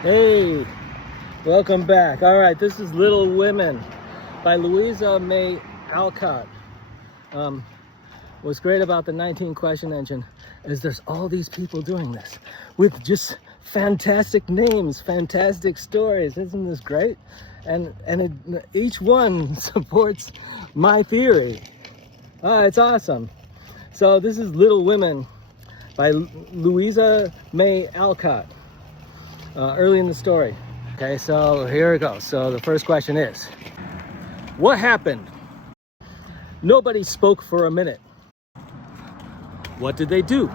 Hey, welcome back. All right, this is Little Women by Louisa May Alcott. What's great about the 19 question engine is there's all these people doing this with just fantastic names, fantastic stories. Isn't this great? And each one supports my theory. It's awesome. So this is Little Women by Louisa May Alcott. Early in the story. Okay, so here it goes. So the first question is, what happened? Nobody spoke for a minute. What did they do?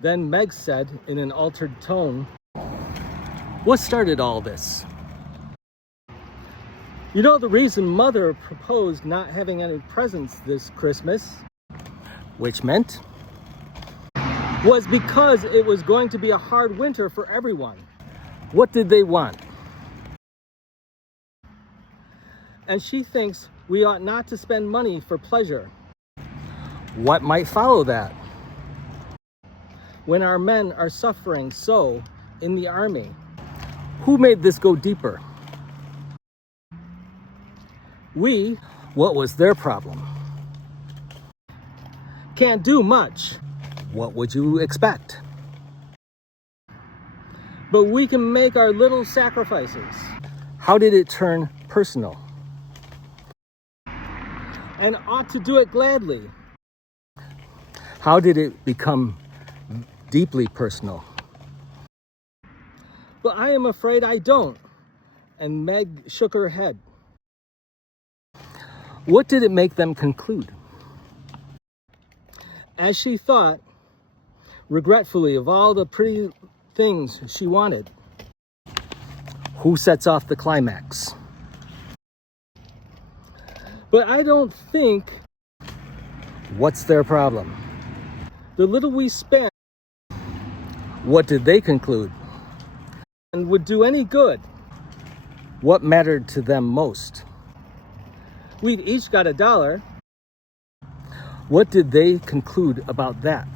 Then Meg said in an altered tone, what started all this? You know the reason Mother proposed not having any presents this Christmas, which meant was because it was going to be a hard winter for everyone. What did they want? And she thinks we ought not to spend money for pleasure. What might follow that? When our men are suffering so in the army. Who made this go deeper? We. What was their problem? Can't do much. What would you expect? But we can make our little sacrifices. How did it turn personal? And ought to do it gladly. How did it become deeply personal? But I am afraid I don't. And Meg shook her head. What did it make them conclude? As she thought, regretfully, of all the pretty things she wanted. Who sets off the climax? But I don't think. What's their problem? The little we spent. What did they conclude? And would do any good? What mattered to them most? We'd each got $1. What did they conclude about that?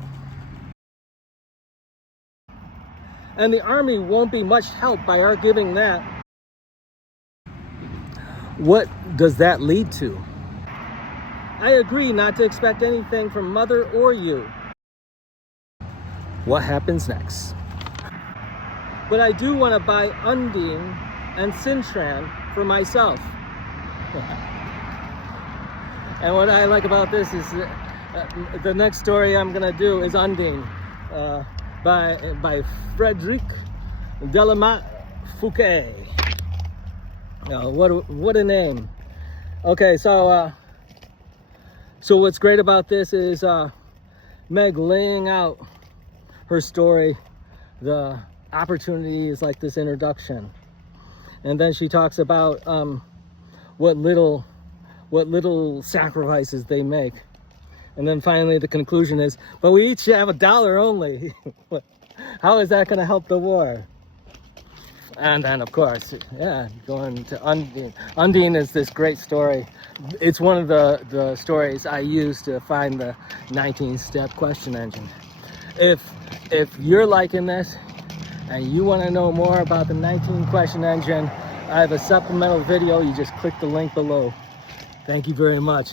And the army won't be much help by our giving that. What does that lead to? I agree not to expect anything from Mother or you. What happens next? But I do want to buy Undine and Cintran for myself. And what I like about this is the next story I'm gonna do is Undine by Frederic Delamat Fouquet. What a name. Okay, so what's great about this is Meg laying out her story. The opportunity is like this introduction, and then she talks about what little sacrifices they make, and then finally the conclusion is, but we each have $1 only. How is that going to help the war? And then of course, going to Undine. Undine is this great story. It's one of the stories I use to find the 19-step question engine. If you're liking this and you want to know more about the 19 question engine, I have a supplemental video. You just click the link below. Thank you very much.